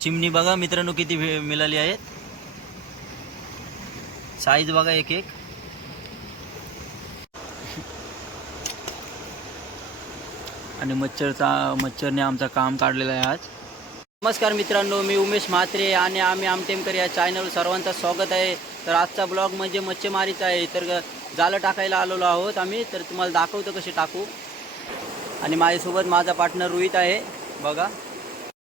चिमणी बघा मित्रांनो किती मिळाली आहेत. साईज बघा एक एक. आणि मच्छरने आमचा काम काढलेला आहे आज. नमस्कार मित्रांनो, मी उमेश म्हात्रे आणि आम्ही आमटेमकर या चॅनलवर सर्वांचं स्वागत आहे. तर आजचा ब्लॉग म्हणजे मच्छीमारीचा आहे. तर जाळं टाकायला आलेलो आहोत आम्ही. तर तुम्हाला दाखवतो कसे टाकू. आणि माझ्यासोबत माझा पार्टनर रोहित आहे बघा.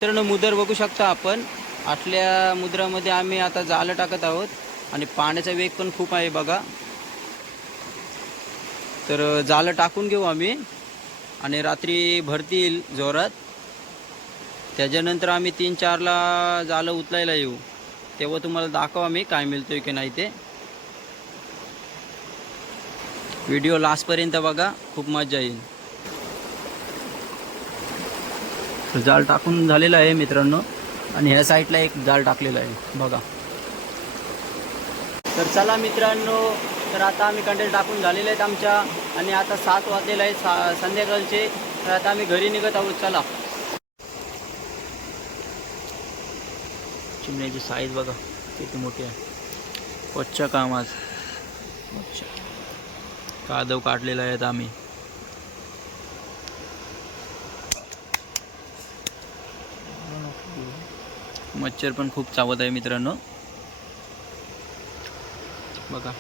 मित्रांनो मुदर बघू शकता आपण. आतल्या मुद्रामध्ये आम्ही आता जाळं टाकत आहोत आणि पाण्याचा वेग पण खूप आहे बघा. तर जाळं टाकून घेऊ आम्ही आणि रात्री भरतील जोरात. त्याच्यानंतर आम्ही 3-4ला जाळं उचलायला येऊ. तेव्हा तुम्हाला दाखवू आम्ही काय मिळतोय की नाही ते. व्हिडिओ लास्टपर्यंत बघा, खूप मजा येईल. जाळ टाकून झालेला आहे मित्रांनो. आणि ह्या साईडला एक जाळ टाकलेला आहे बघा. तर चला मित्रांनो, तर आता आम्ही कंटेल टाकून झालेले आहेत आमच्या. आणि आता 7 वाजलेले आहेत संध्याकाळचे. तर आता आम्ही घरी निघत आहोत. चला. चिमण्याची साईज बघा किती मोठी आहे. स्वच्छ काम आज. कादव काढलेला आहेत आम्ही. मच्छर पण खूप चावत आहे मित्रांनो बघा.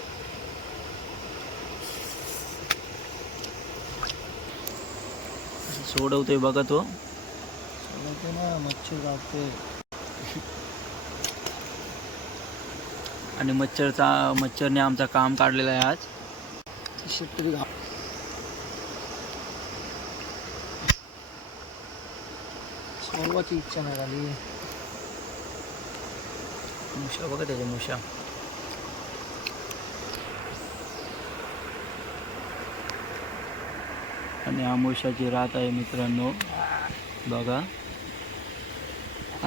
सोडवतोय बघा तो. मच्छर काढतोय. आणि मच्छरने आमचा काम काढलेला आहे आज. सोडवाची इच्छा नाही झाली. मुशा बघा त्याच्या मुशा. आणि आमुष्याची रात आहे मित्रांनो बघा.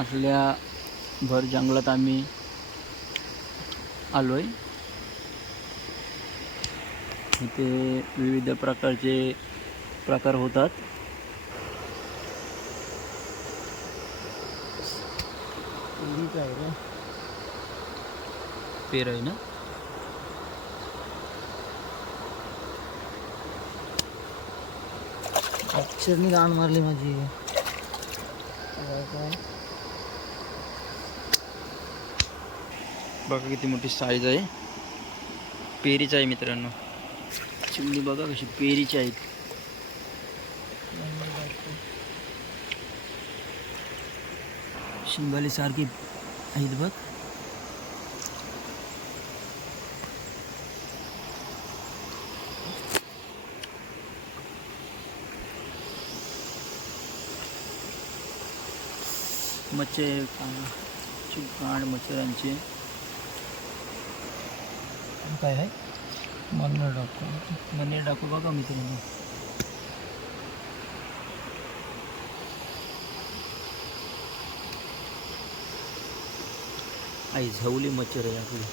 असल्या भर जंगलात आम्ही आलोय. इथे विविध प्रकारचे प्रकार होतात. पेर आहे ना. अक्षरनी गाण मारली माझी. बघा किती मोठी साईज आहे. पेरीच आहे मित्रांनो. चिमणी बघा कशी पेरीची आहेत. शिंगाली सारखी आहेत बघ. कांड मच्छरांचे काय आहे. मन्ने डाकू बघा मित्रांनो. आई झवली मच्छर आहे आपली.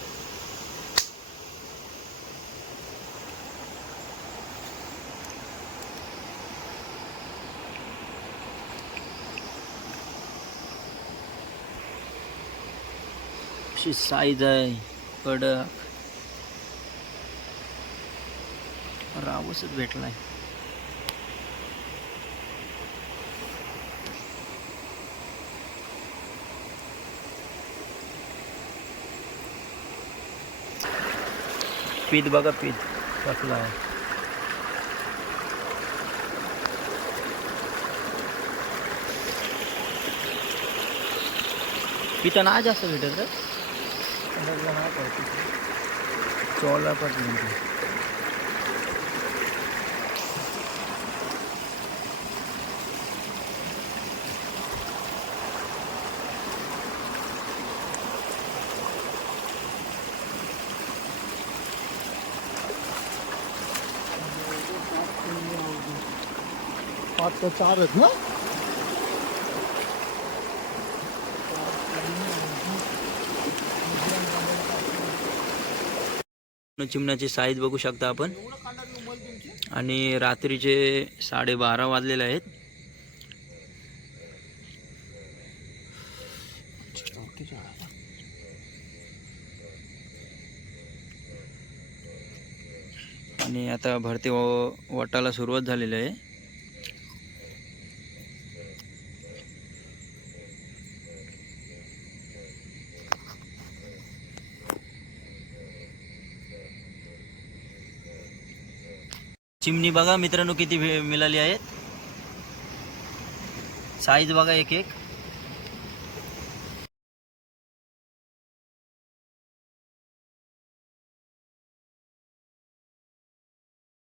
अशी साईज आहे कडक. रावसच भेटलाय. पीत बघा पीत कसला आहे. पिता नाही जास्त भेटत. चोला पटली. पाच 4 आहेत ना. चिमण्याची साईज बघू शकता आपण. आणि रात्रीचे 12:30 वाजलेले आहेत. आणि आता भरती वाटायला सुरुवात झालेली आहे. चिमणी बघा मित्रांनो किती मिळाली आहेत. साईज बघा एक एक.